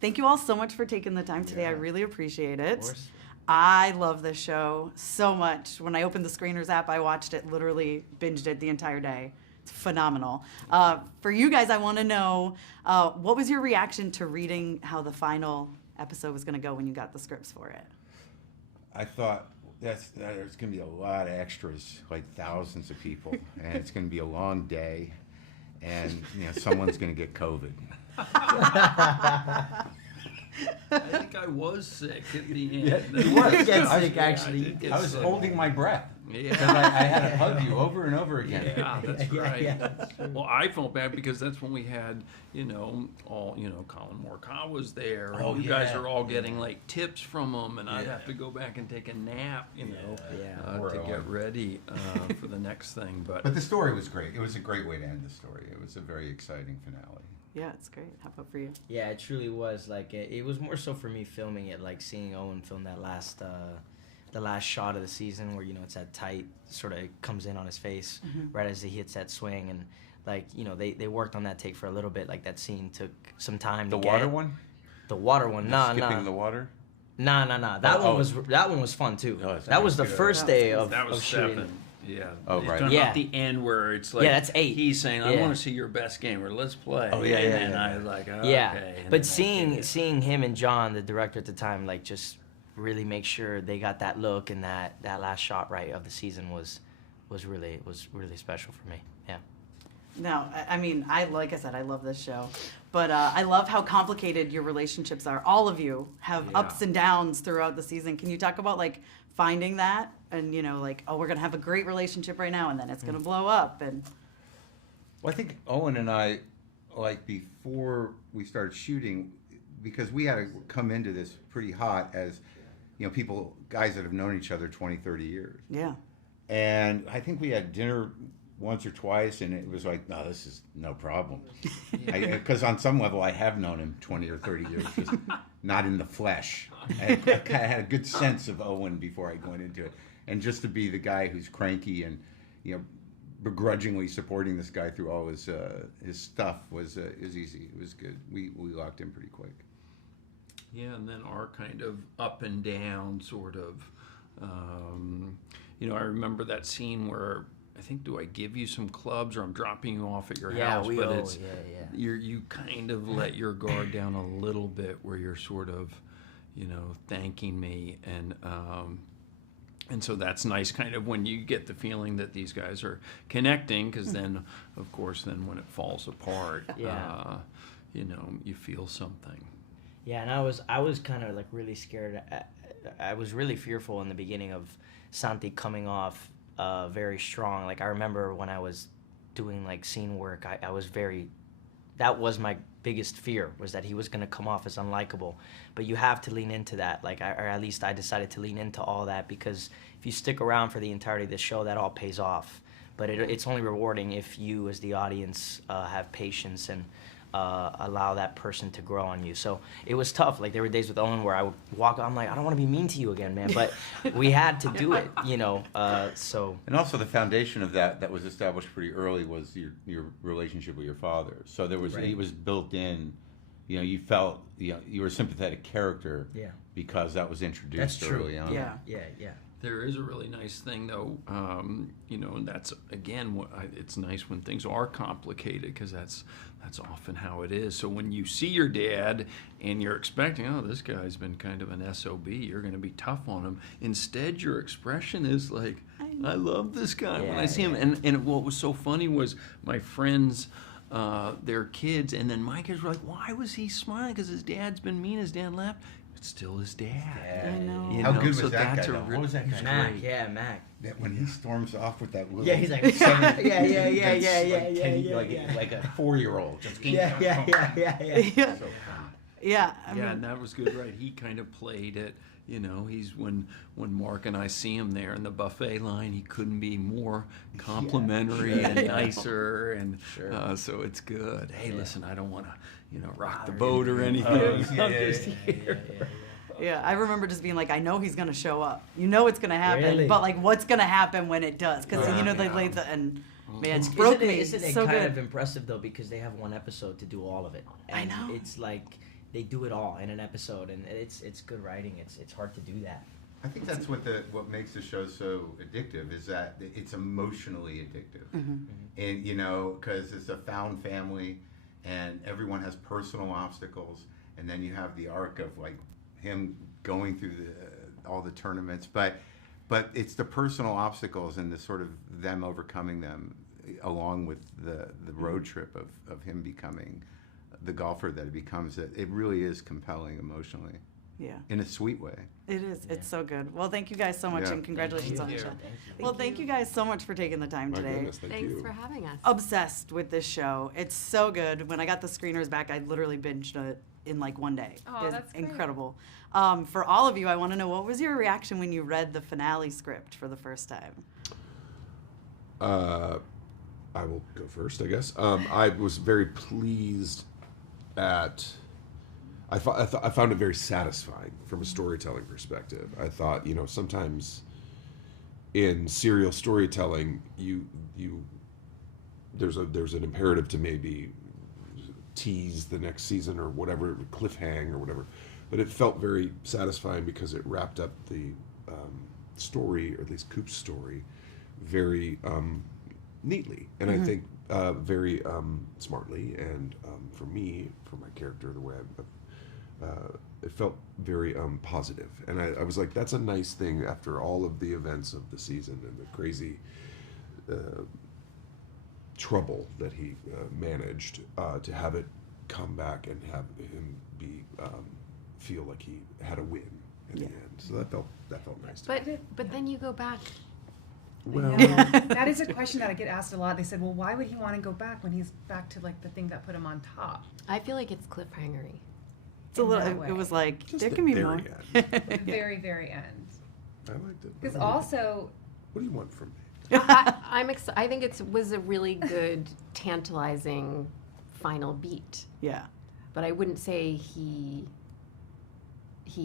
thank you all so much for taking the time today. I really appreciate it. Of course. I love this show so much. When I opened the Screeners app, I watched it, literally binged it the entire day. It's phenomenal. For you guys, I want to know, what was your reaction to reading how the final episode was going to go when you got the scripts for it? I thought there's going to be a lot of extras, like thousands of people, and it's going to be a long day, and someone's going to get COVID. I think I was sick at the end. Yeah, you was. Get sick, actually. I was holding my breath. Yeah. Because I had to hug you over and over again. Yeah, that's right. Yeah. Well, I felt bad because that's when we had, Colin Morikawa was there. And Oh, you guys yeah. are all getting like tips from him, and I'd have to go back and take a nap, to get ready for the next thing. But the story was great. It was a great way to end the story. It was a very exciting finale. Yeah, it's great. How about for you? Yeah, it truly was. Like, it was more so for me filming it, like seeing Owen film that the last shot of the season where, it's that tight, sort of comes in on his face right as he hits that swing. And, like, they worked on that take for a little bit. Like, that scene took some time The to water get. one? The water one? Nah. Skipping the water? Nah. That one was fun, too. Oh, that was the good. first day of that was shooting. 7. Yeah. Oh, You're right. talking Yeah. about the end where it's like, Yeah, that's 8. He's saying, I Yeah. want to see your best game, or let's play. Oh, yeah, and yeah. I was like, okay. Yeah, And but then I did it. seeing him and John, the director at the time, like just really make sure they got that look and that last shot right of the season was really special for me. Yeah. No, I mean, like I said, I love this show, but I love how complicated your relationships are. All of you have ups and downs throughout the season. Can you talk about like finding that and we're gonna have a great relationship right now, and then it's gonna blow up and. Well, I think Owen and I, like before we started shooting, because we had to come into this pretty hot as, guys that have known each other 20, 30 years. Yeah. And I think we had dinner once or twice, and it was like, no, this is no problem. Because on some level, I have known him 20 or 30 years, just not in the flesh. I had a good sense of Owen before I went into it. And just to be the guy who's cranky and, begrudgingly supporting this guy through all his stuff was easy. It was good. We locked in pretty quick. Yeah, and then our kind of up and down sort of, I remember that scene where I think, do I give you some clubs or I'm dropping you off at your house? But you kind of let your guard down a little bit where you're sort of, thanking me and so that's nice kind of when you get the feeling that these guys are connecting, because then, of course, when it falls apart, you feel something. Yeah, and I was kind of like really scared. I was really fearful in the beginning of Santi coming off very strong. Like I remember when I was doing like scene work, I was that was my biggest fear, was that he was going to come off as unlikable. But you have to lean into that, or at least I decided to lean into all that, because if you stick around for the entirety of the show, that all pays off. But it's only rewarding if you, as the audience, have patience and allow that person to grow on you. So it was tough. Like there were days with Owen where I would walk, I'm like, I don't want to be mean to you again, man. But we had to do it, so. And also the foundation of that was established pretty early was your relationship with your father. So there was, it was built in, you felt, you were a sympathetic character because that was introduced early on. Yeah. There is a really nice thing, though, and that's, again, it's nice when things are complicated, because that's often how it is. So when you see your dad and you're expecting, oh, this guy's been kind of an SOB, you're going to be tough on him. Instead, your expression is like, I love this guy when I see him. And what was so funny was my friends, their kids, and then my kids were like, why was he smiling? Because his dad's been mean, his dad left. It's still his dad. I know. How good was that guy, though? What was that guy? Mac. That when he storms off with that little... Yeah, he's like, like a 4-year-old. Just Yeah. So fun. Yeah. And that was good, right? He kind of played it. He's when Marc and I see him there in the buffet line, he couldn't be more complimentary and nicer, and so it's good. Hey, listen, I don't want to, rock the boat or anything. Yeah, I remember just being like, I know he's gonna show up. It's gonna happen, but like, what's gonna happen when it does? Because they laid the and. Man, broke me. Isn't it so kind good. of impressive though, because they have one episode to do all of it. And I know. It's like they do it all in an episode, and it's good writing. It's hard to do that. I think that's what makes the show so addictive is that it's emotionally addictive, and because it's a found family, and everyone has personal obstacles, and then you have the arc of like him going through all the tournaments, but it's the personal obstacles and the sort of them overcoming them, along with the road trip of him becoming the golfer that he becomes. That it really is compelling emotionally. Yeah. In a sweet way. It is. Yeah. It's so good. Well, thank you guys so much, and congratulations on the show. Well, thank you guys so much for taking the time today. Goodness, Thanks for having us. Obsessed with this show. It's so good. When I got the screeners back, I literally binged it in like one day. Oh, It's that's great. incredible. For all of you, I want to know, what was your reaction when you read the finale script for the first time? I will go first, I guess. I was very pleased at. I found it very satisfying from a storytelling perspective. I thought, sometimes in serial storytelling, there's an imperative to maybe tease the next season or whatever, cliffhang or whatever. But it felt very satisfying because it wrapped up the story, or at least Coop's story, very neatly, and I think very smartly. And for me, for my character, the way it felt very positive, and I was like, that's a nice thing after all of the events of the season and the crazy trouble that he managed, to have it come back and have him be feel like he had a win in the end. So that felt nice to me. But then you go back. Well, That is a question that I get asked a lot. They said, well, why would he want to go back when he's back to like the thing that put him on top? I feel like it's cliffhangery. It's a In that little. way. It was like Just there the can be very more. The very, very end. I liked it. Because I liked it. also, What do you want from me? I think it was a really good, tantalizing final beat. Yeah. But I wouldn't say he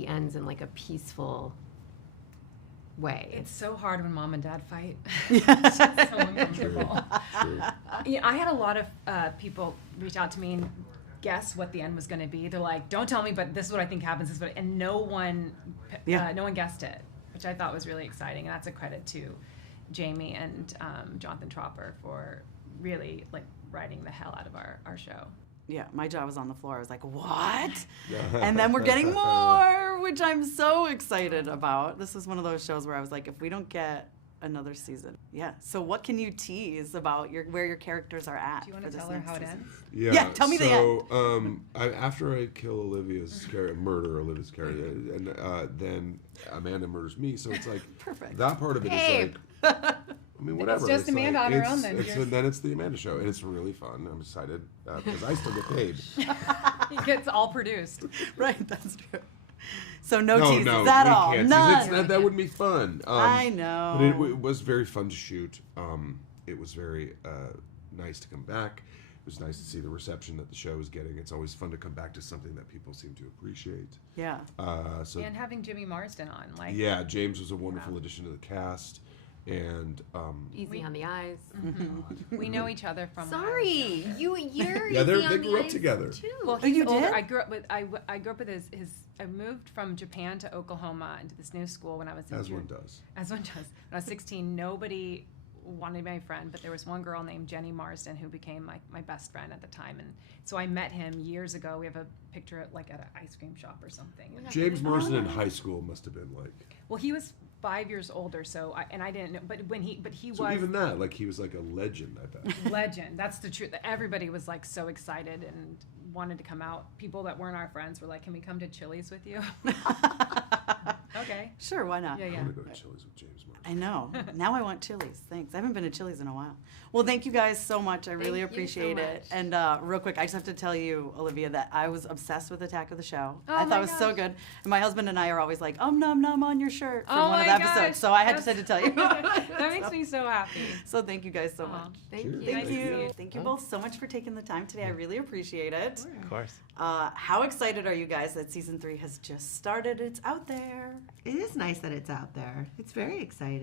ends in like a peaceful way. it's so hard when mom and dad fight. Yeah. It's just so uncomfortable. True. I had a lot of people reach out to me and guess what the end was going to be. They're like, "Don't tell me, but this is what I think happens." This is what, and no one guessed it, which I thought was really exciting. And that's a credit to Jamie and Jonathan Tropper for really like writing the hell out of our show. Yeah, my jaw was on the floor. I was like, what? And then we're getting more, which I'm so excited about. This is one of those shows where I was like, if we don't get another season. Yeah. So what can you tease about where your characters are at? Do you want for to this tell her next how it season? ends? Yeah, tell me the end. After I kill Olivia's character, murder Olivia's character, and then Amanda murders me. So it's like Perfect. that part of it is Babe. like, I mean, whatever. just Amanda on her own then. Then it's the Amanda show, and it's really fun. I'm excited because I still get paid. It gets all produced. Right, that's true. So no No, teases no, at we all. can't. None. That wouldn't be fun. I know. But it was very fun to shoot. It was very nice to come back. It was nice to see the reception that the show is getting. It's always fun to come back to something that people seem to appreciate. Yeah. And having Jimmy Marsden on, like, Yeah, James was a wonderful addition to the cast, and Easy on the eyes. we know each other from. Sorry, you're yeah, easy they on grew the up eyes, together. Too. Well, Oh, he's you older. did? I grew up with his. I moved from Japan to Oklahoma into this new school when I was As one does. As one does. When I was 16, nobody wanted to be my friend, but there was one girl named Jenny Marsden who became my best friend at the time, and so I met him years ago. We have a picture at an ice cream shop or something. James Marsden in high school must have been like. Well, he was 5 years older, so I didn't know. But he So was even that, like he was like a legend, I bet. legend. That's the truth. Everybody was like so excited and wanted to come out. People that weren't our friends were like, "Can we come to Chili's with you?" Okay. Sure, why not? Yeah, I yeah. want to go to Chili's with James Marsden. I know. Now I want Chili's. Thanks. I haven't been to Chili's in a while. Well, thank you guys so much. I really Thank you so appreciate it. much. And real quick, I just have to tell you, Olivia, that I was obsessed with Attack of the Show. Oh I thought my it was so gosh. good. And my husband and I are always like, nom nom on your shirt from Oh one of the my episodes. gosh, So I had to that's- say to tell you. That makes me so happy. So thank you guys so Aw. much. Thank Cheers. you. Thank Nice to see you. you. Thank you both so much for taking the time today. I really appreciate it. Of course. How excited are you guys that season 3 has just started? It's out there. It is nice that it's out there. It's very exciting.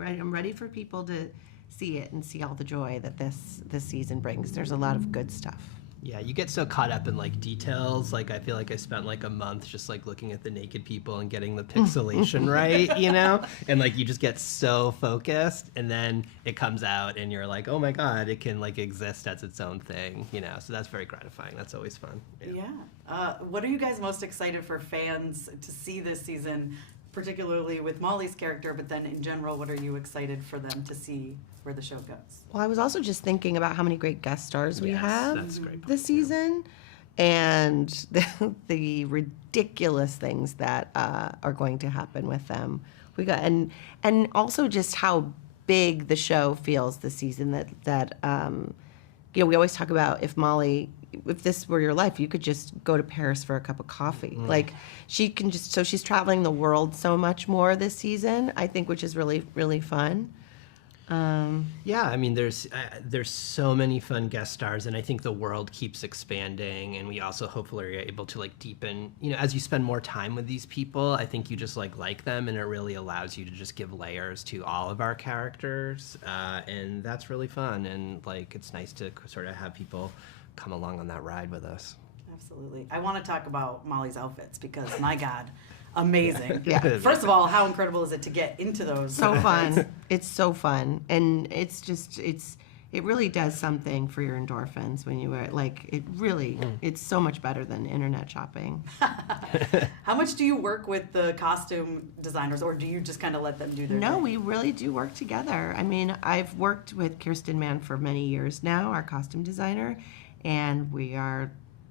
I'm ready for people to see it and see all the joy that this season brings. There's a lot of good stuff. Yeah, you get so caught up in like details. Like I feel like I spent like a month just like looking at the naked people and getting the pixelation right, you know? And like you just get so focused, and then it comes out and you're like, oh my God, it can like exist as its own thing, you know? So that's very gratifying. That's always fun. Yeah. What are you guys most excited for fans to see this season, particularly with Molly's character, but then in general, what are you excited for them to see where the show goes? Well, I was also just thinking about how many great guest stars we Yes, have that's a great point, this season, and the ridiculous things that are going to happen with them. We got and also just how big the show feels this season. That you know, we always talk about if this were your life, you could just go to Paris for a cup of coffee. Like she can just, so she's traveling the world so much more this season, I think, which is really, really fun. Yeah, I mean, there's so many fun guest stars, and I think the world keeps expanding, and we also hopefully are able to like deepen, you know, as you spend more time with these people, I think you just like them, and it really allows you to just give layers to all of our characters, and that's really fun, and like it's nice to sort of have people come along on that ride with us. Absolutely. I want to talk about Molly's outfits because, my God, amazing. Yeah. First of all, how incredible is it to get into those? So outfits? fun. It's so fun, and it really does something for your endorphins when you wear it. Like it really, it's so much better than internet shopping. How much do you work with the costume designers, or do you just kind of let them do their No, thing? we really do work together. I mean, I've worked with Kirsten Mann for many years now, our costume designer, and we are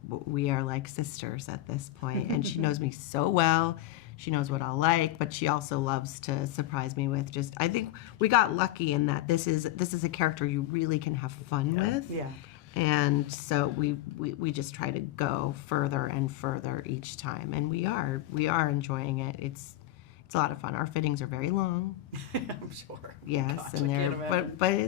like sisters at this point. And she knows me so well. She knows what I'll like, but she also loves to surprise me with just, I think we got lucky in that this is a character you really can have fun with. Yeah. And so we just try to go further and further each time, and we are enjoying it. It's a lot of fun. Our fittings are very long. I'm sure. Yes, Gosh, and I they're can't imagine. but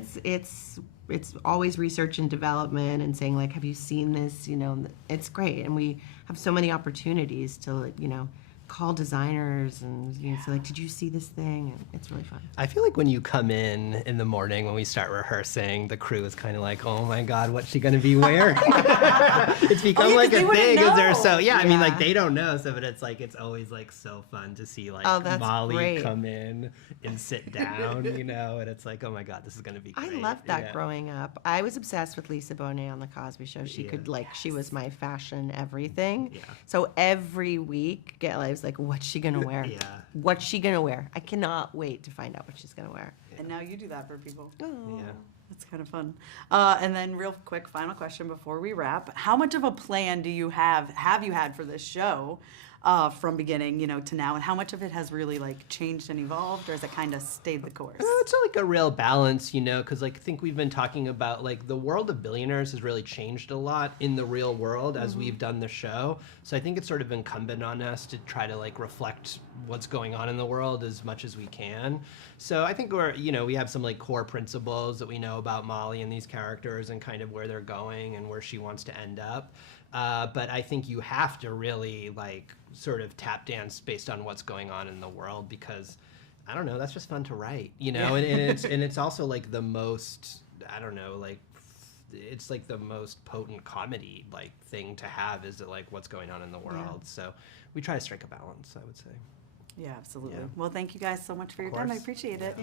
it's always research and development and saying like, have you seen this? You know, it's great, and we have so many opportunities to, you know, call designers and, you know, say like, did you see this thing? And it's really fun. I feel like when you come in the morning when we start rehearsing, the crew is kind of like, oh my God, what's she going to be wearing? It's become yeah, 'cause like they a wouldn't thing because they're know. so, I mean, like Yeah. they don't know. So, but it's like, it's always like so fun to see like Oh, that's Molly great. come in and sit down, you know, and it's like, oh my God, this is going to be I great. loved that Yeah. growing up. I was obsessed with Lisa Bonet on The Cosby Show. She could, like, she was my fashion everything. Yeah. So every week, I was like, what's she going to wear? Yeah. What's she going to wear? I cannot wait to find out what she's going to wear. And now you do that for people. Oh. Yeah. That's kind of fun. And then real quick, final question before we wrap. How much of a plan do you have you had for this show from beginning, you know, to now? And how much of it has really like changed and evolved, or has it kind of stayed the course? It's like a real balance, you know, because like I think we've been talking about like the world of billionaires has really changed a lot in the real world as we've done the show. So I think it's sort of incumbent on us to try to like reflect what's going on in the world as much as we can. So I think we have some like core principles that we know about Molly and these characters and kind of where they're going and where she wants to end up. But I think you have to really like sort of tap dance based on what's going on in the world because I don't know, that's just fun to write, you know, and it's also like the most, I don't know, like it's like the most potent comedy like thing to have is like what's going on in the world. So we try to strike a balance, I would say. Yeah, absolutely. Yeah. Well, thank you guys so much for your time. I course. appreciate it.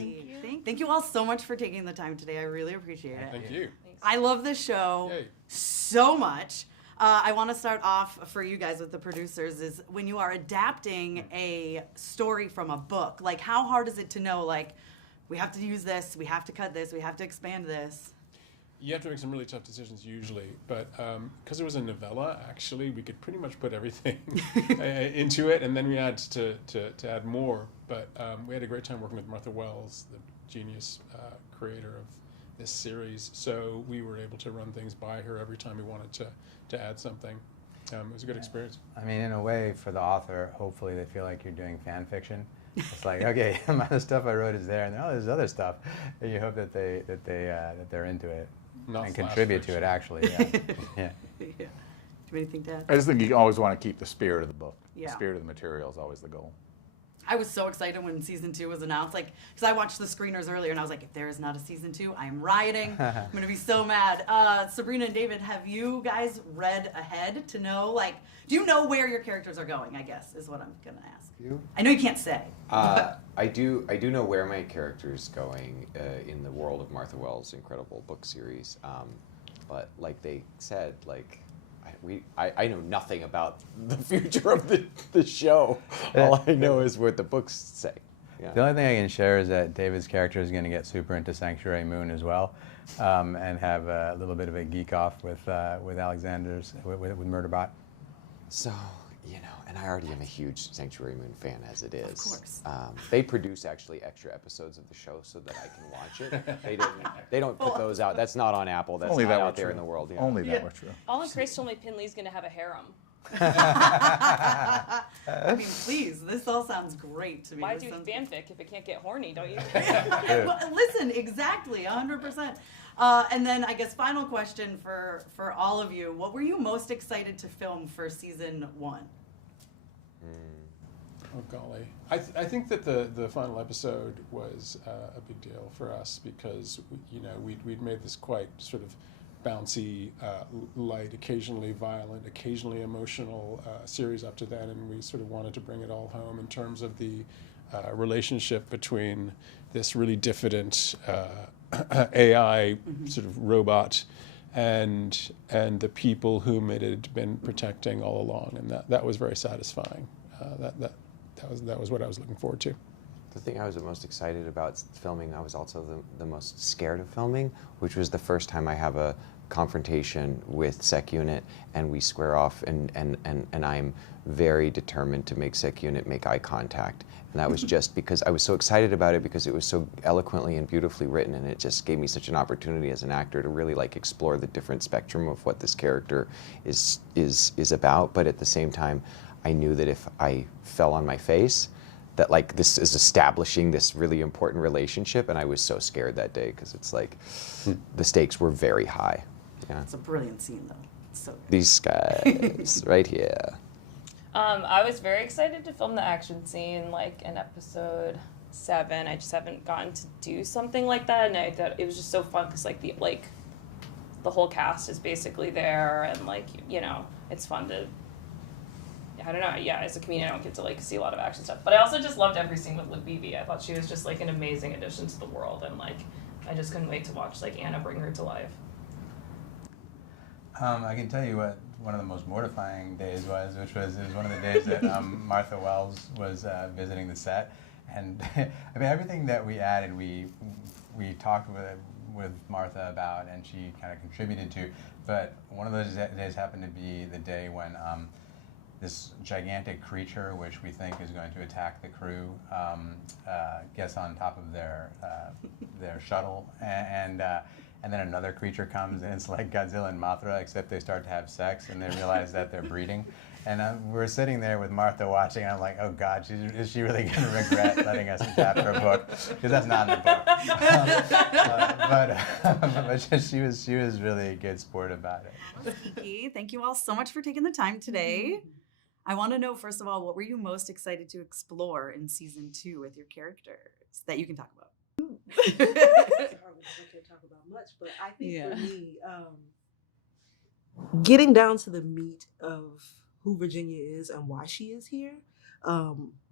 Thank you all so much for taking the time today. I really appreciate it. Thank you. I love this show Yay. so much. I want to start off for you guys with the producers is when you are adapting a story from a book, like how hard is it to know, like, we have to use this, we have to cut this, we have to expand this? You have to make some really tough decisions usually, but because it was a novella, actually, we could pretty much put everything into it, and then we had to add more. But we had a great time working with Martha Wells, the genius creator of this series. So we were able to run things by her every time we wanted to add something. It was a good experience. I mean, in a way, for the author, hopefully they feel like you're doing fan fiction. It's like, okay, the stuff I wrote is there, and there's other stuff, and you hope that they're into it. Not And flash contribute to fiction. it, actually. Yeah. Yeah. Yeah. Do you have anything to add? I just think you always want to keep the spirit of the book. Yeah. The spirit of the material is always the goal. I was so excited when season 2 was announced, like, because I watched the screeners earlier, and I was like, if there is not a season 2, I am rioting. I'm gonna be so mad. Sabrina and David, have you guys read ahead to know, like, do you know where your characters are going? I guess is what I'm gonna ask. I know you can't say. I do know where my character's going in the world of Martha Wells' incredible book series, but like they said, like. I know nothing about the future of the show. All I know is what the books say. Yeah. The only thing I can share is that David's character is going to get super into Sanctuary Moon as well, and have a little bit of a geek off with Alexander's with Murderbot. So, you know, and I already am a huge Sanctuary Moon fan as it is. Of course. They produce actually extra episodes of the show so that I can watch it. They don't put those out. That's not on Apple. That's Only not that out were there true. in the world. Yeah. Only that were true. All in Grace told me Pinley's gonna have a harem. I mean, please, this all sounds great to me. Why This do sounds- fanfic if it can't get horny, don't you? Well, listen, exactly, 100%. And then I guess final question for all of you: what were you most excited to film for season 1? Oh golly, I think that the final episode was a big deal for us because we'd made this quite sort of bouncy, light, occasionally violent, occasionally emotional series up to then, and we sort of wanted to bring it all home in terms of the relationship between this really diffident AI sort of robot and the people whom it had been protecting all along, and that was very satisfying. That was what I was looking forward to. The thing I was the most excited about filming, I was also the most scared of filming, which was the first time I have a confrontation with Sec Unit and we square off, and I'm very determined to make Sec Unit make eye contact. And that was just because I was so excited about it because it was so eloquently and beautifully written, and it just gave me such an opportunity as an actor to really like explore the different spectrum of what this character is about. But at the same time, I knew that if I fell on my face, that like this is establishing this really important relationship, and I was so scared that day because it's like the stakes were very high. Yeah. It's a brilliant scene, though. It's so good. These guys right here. I was very excited to film the action scene, like in episode 7. I just haven't gotten to do something like that, and I thought it was just so fun because the whole cast is basically there, and it's fun to. I don't know. Yeah, as a comedian, I don't get to see a lot of action stuff, but I also just loved every scene with Libby. I thought she was just an amazing addition to the world, and I just couldn't wait to watch Anna bring her to life. I can tell you what one of the most mortifying days was, it was one of the days that Martha Wells was visiting the set, and I mean everything that we added, we talked with Martha about, and she kind of contributed to. But one of those days happened to be the day when this gigantic creature, which we think is going to attack the crew, gets on top of their shuttle, and then another creature comes, and it's like Godzilla and Mothra, except they start to have sex, and they realize that they're breeding. And we're sitting there with Martha watching, and I'm like, oh God, is she really going to regret letting us adapt her book? Because that's not in the book. But she was really a good sport about it. Geeky, thank you all so much for taking the time today. I want to know, first of all, what were you most excited to explore in season 2 with your characters that you can talk about? I can't talk about much, but I think for me, getting down to the meat of who Virginia is and why she is here,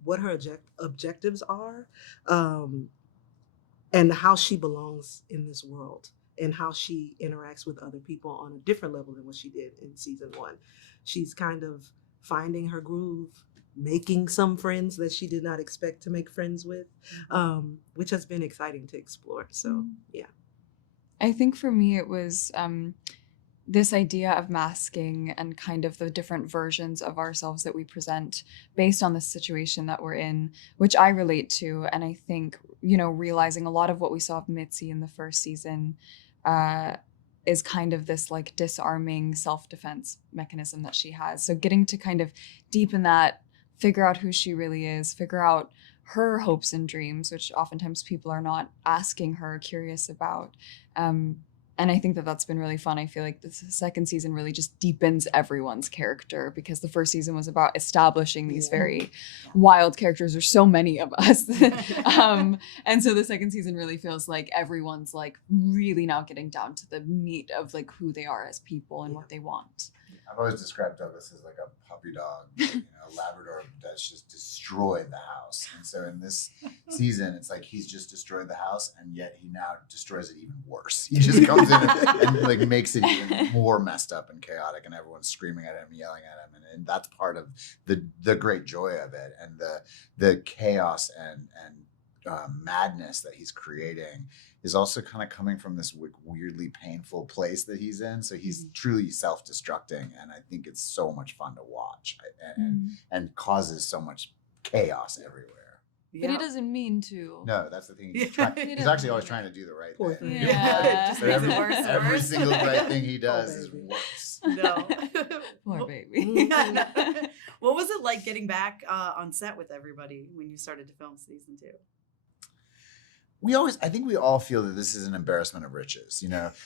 what her objectives are, and how she belongs in this world, and how she interacts with other people on a different level than what she did in season 1. She's kind of finding her groove, making some friends that she did not expect to make friends with, which has been exciting to explore. So, yeah. I think for me it was this idea of masking and kind of the different versions of ourselves that we present based on the situation that we're in, which I relate to. And I think, realizing a lot of what we saw of Mitzi in the first season is kind of this disarming self-defense mechanism that she has. So getting to kind of deepen that, figure out who she really is, figure out her hopes and dreams, which oftentimes people are not asking her, curious about, and And I think that that's been really fun. I feel like the second season really just deepens everyone's character, because the first season was about establishing these very wild characters. There's so many of us. And so the second season really feels like everyone's like really now getting down to the meat of like who they are as people and what they want. I've always described Douglas as like a puppy dog, a Labrador that's just destroyed the house. And so in this season, it's like he's just destroyed the house, and yet he now destroys it even worse. He just comes in and like makes it even more messed up and chaotic, and everyone's screaming at him, yelling at him, and that's part of the great joy of it, and the chaos and madness that he's creating is also kind of coming from this weirdly painful place that he's in. So he's truly self-destructing, and I think it's so much fun to watch, and causes so much chaos everywhere. But he doesn't mean to. No, that's the thing. He's actually always trying to do the right thing. Yeah. Just makes it worse and every worse. single right thing he does is worse. No. Poor baby. What was it like getting back on set with everybody when you started to film season 2? I think we all feel that this is an embarrassment of riches.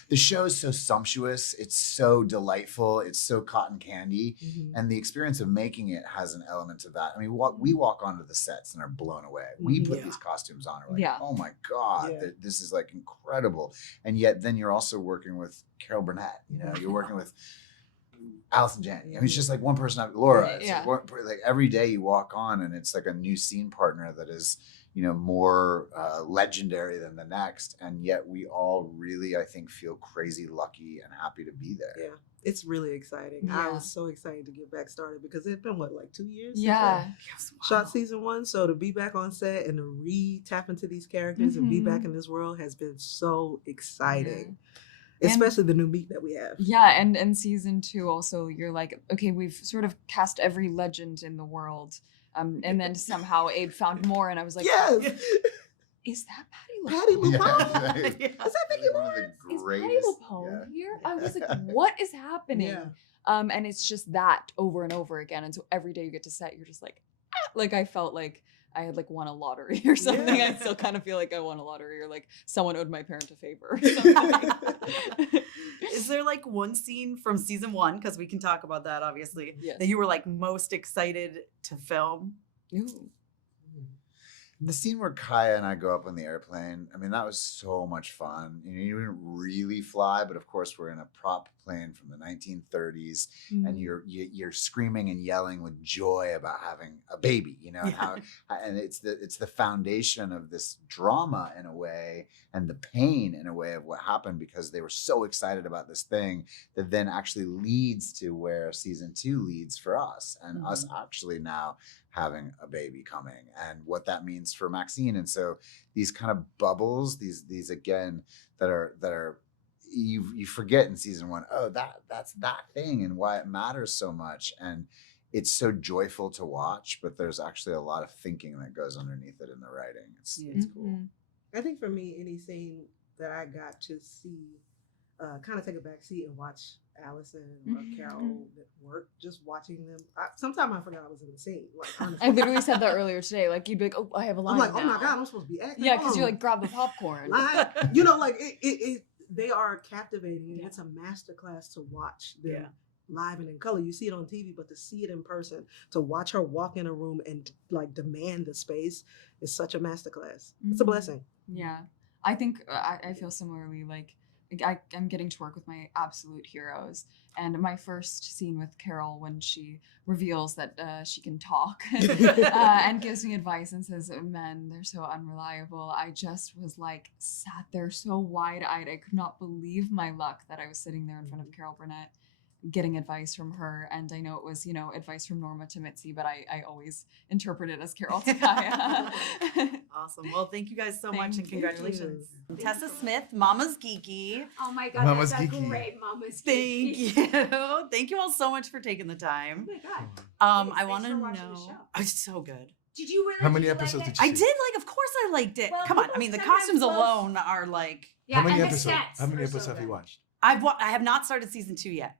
The show is so sumptuous. It's so delightful. It's so cotton candy. And the experience of making it has an element of that. I mean, we walk onto the sets and are blown away. We put these costumes on and we're like, oh my God, this is like incredible. And yet then you're also working with Carol Burnett. You're working with Allison Janney. I mean, it's just like one person, Laura. Like every day you walk on and it's like a new scene partner that is, more legendary than the next. And yet we all really, I think, feel crazy lucky and happy to be there. Yeah, it's really exciting. Yeah. I was so excited to get back started because it's been, like 2 years? Yeah. Since I shot season 1. So to be back on set and to tap into these characters and be back in this world has been so exciting. Especially the new meat that we have. Yeah, and season 2 also, you're like, okay, we've sort of cast every legend in the world. And then somehow Abe found more, and I was like, yes! Is that Patty LuPone? Yeah. Is that Vicky Lawrence? Is Patty LuPone here? I was like, what is happening? Yeah. And it's just that over and over again. And so every day you get to set, you're just like, like I felt like I had like won a lottery or something. I still kind of feel like I won a lottery, or like someone owed my parent a favor or something. Is there like one scene from season 1, because we can talk about that obviously, Yes. that you were like most excited to film? Ooh. The scene where Kaia and I go up on the airplane, I mean, that was so much fun. You didn't really fly, but of course we're in a prop plane from the 1930s, and you're screaming and yelling with joy about having a baby, and it's the foundation of this drama in a way, and the pain in a way of what happened, because they were so excited about this thing that then actually leads to where season 2 leads for us, and us actually now having a baby coming, and what that means for Maxine. And so these kind of bubbles, these again that are you forget in season 1, that's that thing and why it matters so much, and it's so joyful to watch, but there's actually a lot of thinking that goes underneath it in the writing. It's cool. I think for me, any scene that I got to see, kind of take a back seat and watch Allison or Carol work, just watching them. Sometimes I forgot I was in the scene. Like, honestly. I literally said that earlier today. Like, you'd be like, oh, I have a line I'm like, now. oh my God, I'm supposed to be acting. Yeah, because you like grab the popcorn. They are captivating, and it's a masterclass to watch them live and in color. You see it on TV, but to see it in person, to watch her walk in a room and like demand the space is such a masterclass. It's a blessing. Yeah, I think I feel similarly. Like I'm getting to work with my absolute heroes. And my first scene with Carol, when she reveals that she can talk and gives me advice and says, men, they're so unreliable. I just was like, sat there so wide-eyed. I could not believe my luck that I was sitting there in front of Carol Burnett getting advice from her. And I know it was, advice from Norma to Mitzi, but I always interpret it as Carol to Kaia. Awesome. Well, thank you guys so much, and congratulations. Tessa Smith, Mama's Geeky. Oh my God, Mama's that's Geeky. a great Mama's Thank Geeky. you. Thank you all so much for taking the time. Oh my God. I want to for watching the know. show. Oh, it's so good. Did you really? How many did you episodes like did it? you I see? did, like, of course I liked it. Well, Come on. people I mean, the sometimes costumes love- alone are like. Yeah, How many and the episodes? sets How many are so episodes have you good. watched? I have not started season 2 yet.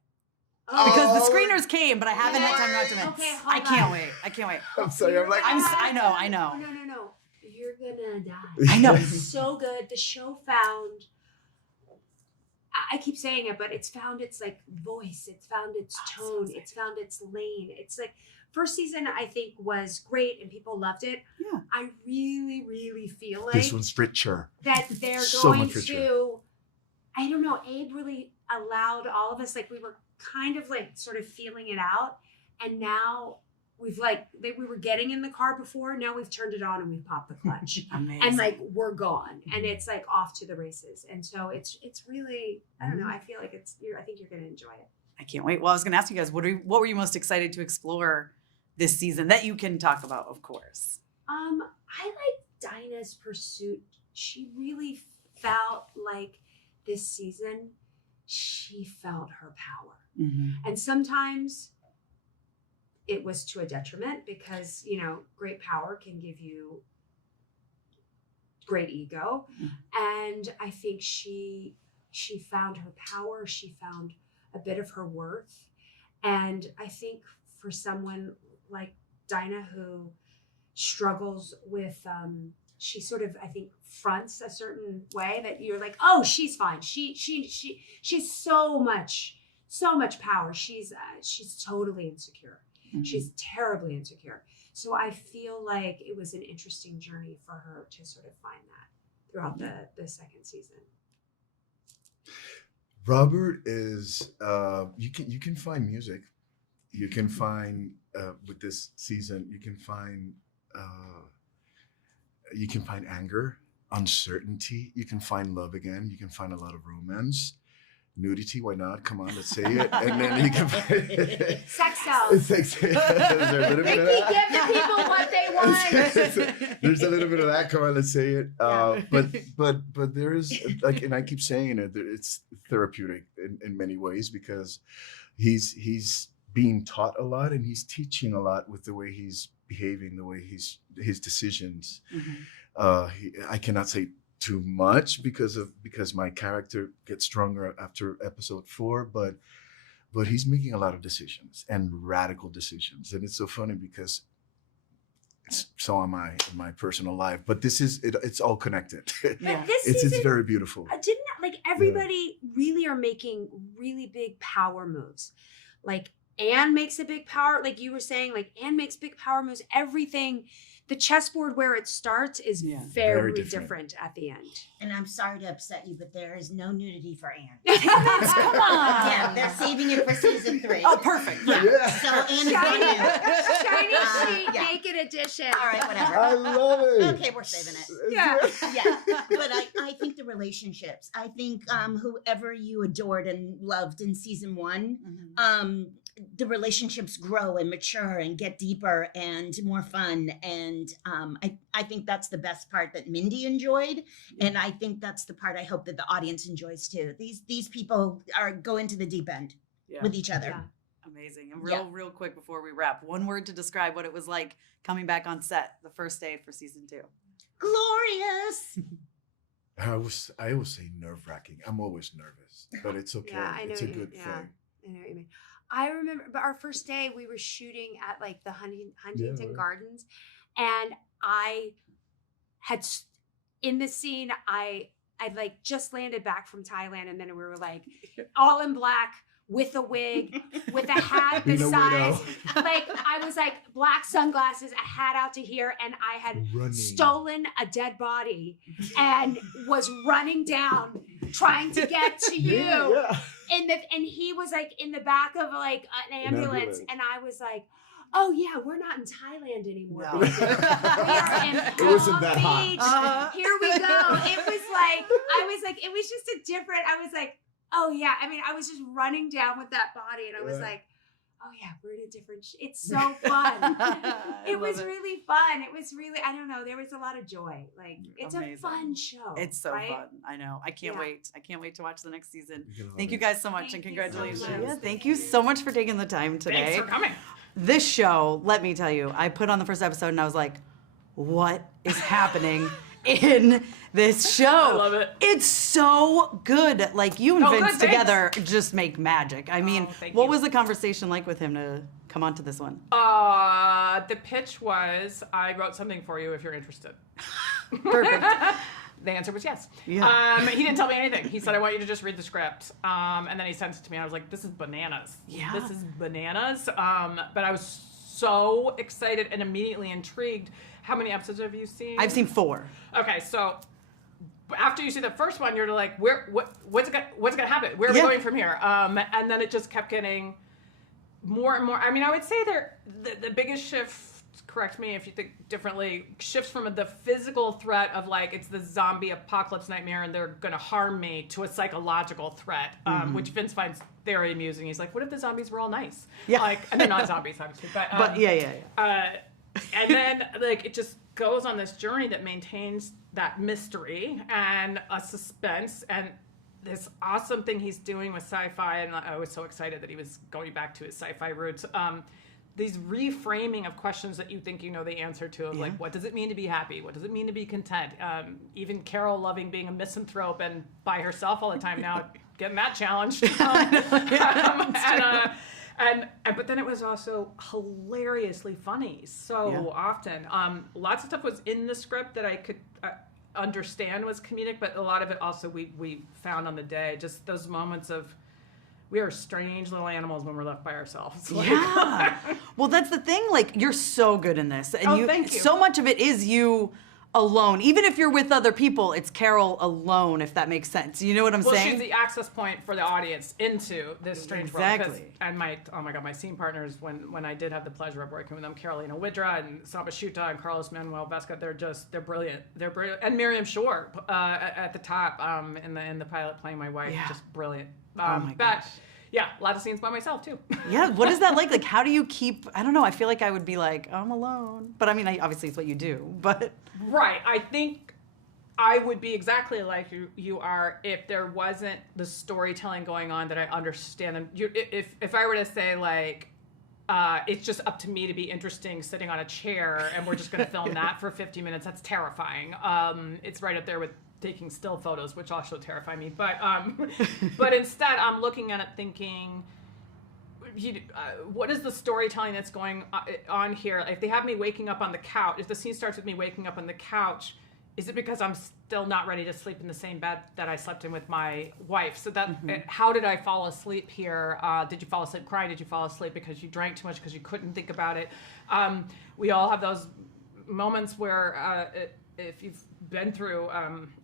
Oh. Because the screeners came, but I haven't had time to watch them. Okay, I hold can't on. wait. I can't wait. I'm sorry. I'm like, I know. No. You're gonna die. I know. It's so good. The show found I keep saying it, but it's found its like voice, it's found its tone, it's found its lane. It's like first season I think was great and people loved it. Yeah. I really, really feel like This one's richer. that they're So going much richer. to, I don't know, Abe really allowed all of us, like we were kind of like sort of feeling it out. And now we've like, we were getting in the car before, now we've turned it on and we've popped the clutch. Amazing. And like, we're gone. And it's like off to the races. And so it's really, I don't know, I feel like I think you're going to enjoy it. I can't wait. Well, I was going to ask you guys, what were you most excited to explore this season that you can talk about, of course? I like Dinah's pursuit. She really felt like this season, she felt her power. And sometimes it was to a detriment because, you know, great power can give you great ego. And I think she found her power. She found a bit of her worth. And I think for someone like Dinah who struggles with, she sort of, I think, fronts a certain way that you're like, oh, she's fine. She's so much power. She's totally insecure. She's terribly insecure. So I feel like it was an interesting journey for her to sort of find that throughout the second season. Robert is you can find music, you can find with this season you can find anger, uncertainty, you can find love again, you can find a lot of romance, nudity, why not? Come on, let's say it. And then you can find sex sells. There's a little bit of that. Give the people what they want. There's a little bit of that. Come on, let's say it. But there is like, and I keep saying it. It's therapeutic in many ways because he's being taught a lot and he's teaching a lot with the way he's behaving, the way his decisions. I cannot say too much because my character gets stronger after episode 4, but he's making a lot of decisions and radical decisions, and it's so funny because so am I in my personal life. But this is it's all connected. But this it's season, very beautiful. Didn't like everybody really are making really big power moves, like Anne makes a big power, like you were saying, like Anne makes big power moves. Everything. The chessboard where it starts is very different at the end. And I'm sorry to upset you, but there is no nudity for Anne. Come on. Yeah, they're saving it for season 3. Oh, perfect. Yeah. So Anne is not Shiny sheet, naked edition. All right, whatever. I love it. Okay, we're saving it. Yeah. Yeah. But I think the relationships, I think whoever you adored and loved in season 1, the relationships grow and mature and get deeper and more fun. And I think that's the best part that Mindy enjoyed. And I think that's the part I hope that the audience enjoys too. These people go into the deep end with each other. Yeah. Amazing. And real quick before we wrap, one word to describe what it was like coming back on set the first day for season 2. Glorious. I always say nerve-wracking. I'm always nervous, but it's okay. Yeah, I know it's a you- good yeah. thing. I know what you mean. I remember, but our first day we were shooting at like the Huntington Gardens, and I had in the scene I like just landed back from Thailand, and then we were like all in black with a wig, with a hat this size. Like I was like black sunglasses, a hat out to here, and I had stolen a dead body and was running down trying to get to you. And he was like in the back of like an ambulance, and I was like, oh yeah, we're not in Thailand anymore. No. We are in It wasn't that Palm Beach. hot. Here we go. It was like, it was just a different, I was like, oh yeah. I mean, I was just running down with that body, and I was like, oh yeah, we're in a different, it's so fun. It was really fun. It was really, I don't know, there was a lot of joy. Like, it's Amazing. a fun show. It's so right? fun. I know. I can't wait. I can't wait to watch the next season. You're gonna Thank love you it. guys so much, Thank and you so congratulations. much. Yeah, thank you so much for taking the time today. Thanks for coming. This show, let me tell you, I put on the first episode and I was like, what is happening in this show? I love it. It's so good. Like, you and Oh, Vince good, together just make magic. I mean, thank what you. was the conversation like with him to come onto this one? The pitch was, I wrote something for you if you're interested. Perfect. The answer was yes. Yeah. He didn't tell me anything. He said, I want you to just read the script. And then he sent it to me. I was like, this is bananas. Yeah. This is bananas. But I was so excited and immediately intrigued. How many episodes have you seen? I've seen 4. Okay, so after you see the first one, you're like, what's gonna happen? Where are we going from here? And then it just kept getting more and more. I mean, I would say the biggest shift, correct me if you think differently, shifts from the physical threat of like, it's the zombie apocalypse nightmare and they're gonna harm me, to a psychological threat, which Vince finds very amusing. He's like, what if the zombies were all nice? Yeah. Like, and they're not zombies, obviously. But yeah. And then like it just goes on this journey that maintains that mystery and a suspense and this awesome thing he's doing with sci-fi. And I was so excited that he was going back to his sci-fi roots. These reframing of questions that you think you know the answer to, of like, what does it mean to be happy? What does it mean to be content? Even Carol loving being a misanthrope and by herself all the time now, getting that challenged. But then it was also hilariously funny so often. Lots of stuff was in the script that I could understand was comedic, but a lot of it also we found on the day. Just those moments of, we are strange little animals when we're left by ourselves. Yeah. Well, that's the thing. Like, you're so good in this. And thank you. So much of it is you alone. Even if you're with other people, it's Carol alone, if that makes sense. You know what I'm saying? She's the access point for the audience into this strange world. Exactly. And my scene partners, when I did have the pleasure of working with them, Carolina Widra and Saba Shuta and Carlos Manuel Vesca, they're brilliant. They're brilliant. And Miriam Shore at the top in the pilot playing my wife, just brilliant. Oh my gosh. Yeah, a lot of scenes by myself too. Yeah, what is that like? Like, how do you keep, I don't know, I feel like I would be like, I'm alone. But I mean, obviously it's what you do, but. Right, I think I would be exactly like you are if there wasn't the storytelling going on that I understand. And if I were to say like, it's just up to me to be interesting sitting on a chair and we're just gonna film that for 50 minutes, that's terrifying. It's right up there with taking still photos, which also terrify me. But instead, I'm looking at it thinking, what is the storytelling that's going on here? If they have me waking up on the couch, if the scene starts with me waking up on the couch, is it because I'm still not ready to sleep in the same bed that I slept in with my wife? So that, how did I fall asleep here? Did you fall asleep crying? Did you fall asleep because you drank too much, because you couldn't think about it? We all have those moments where if you've been through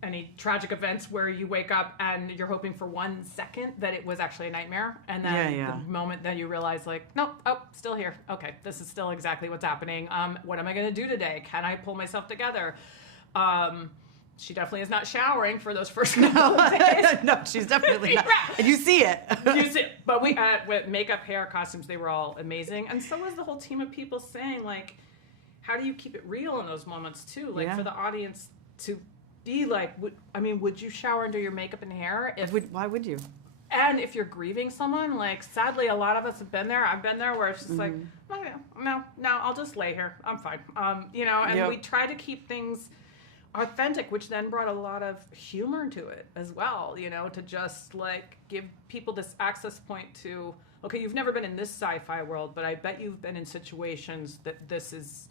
any tragic events where you wake up and you're hoping for 1 second that it was actually a nightmare, and then the moment that you realize like, nope, still here. Okay, this is still exactly what's happening. What am I going to do today? Can I pull myself together? She definitely is not showering for those first couple of days. No, she's definitely not. And you see it. You see it. But we with makeup, hair, costumes, they were all amazing. And so was the whole team of people saying like, how do you keep it real in those moments too? Like for the audience to be like, would you shower and do your makeup and hair? Why would you? And if you're grieving someone, like sadly, a lot of us have been there. I've been there where it's just like, okay, no, I'll just lay here. I'm fine. And we try to keep things authentic, which then brought a lot of humor to it as well, to just like give people this access point to, okay, you've never been in this sci-fi world, but I bet you've been in situations that this is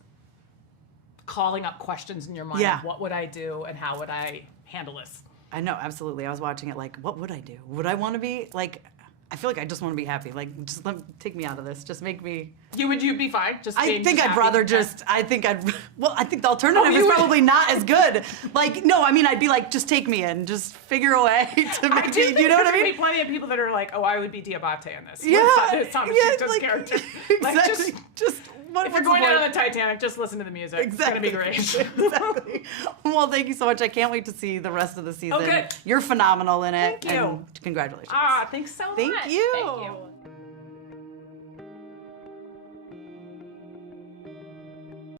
calling up questions in your mind. Yeah. What would I do and how would I handle this? I know, absolutely. I was watching it like, what would I do? Would I want to be like, I feel like I just want to be happy. Like, just take me out of this. Just make me. Would you be fine? I think I'd rather just. I think the alternative is probably not as good. Like, no, I mean, I'd be like, just take me in. Just figure a way to make me. You know what I mean? There's plenty of people that are like, oh, I would be Diabate in this. Yeah, it's Thomas Shuto's character. Exactly. If you're going down on the Titanic, just listen to the music. Exactly. It's gonna be great. Exactly. Well, thank you so much. I can't wait to see the rest of the season. Okay. You're phenomenal in it. Thank you. And congratulations. Thanks so much. Thank you. Thank you.